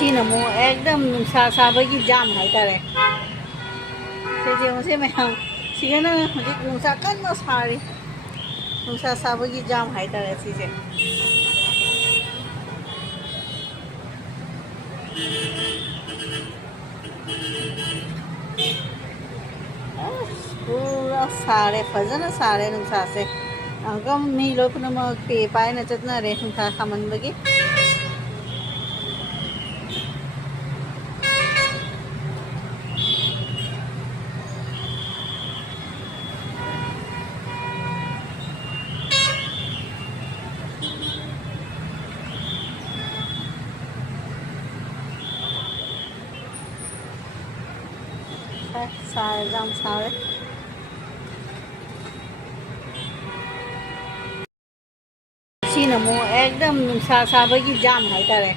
ꯉꯁꯤꯅ एकदम नुंसा साबगी जाम हाइतारे से मोसे मैम सिगना हजिक नुंसा कन्ना सारी नुंसा साबगी जाम हाइतारे सिसे पूरा सारे फजन सारे नुंसा से गम मी लोग पे पाए न चतना रे नुंसा खामन बगी सारे जाम सारे एकदम नुंसा साबगी जाम हाइतारे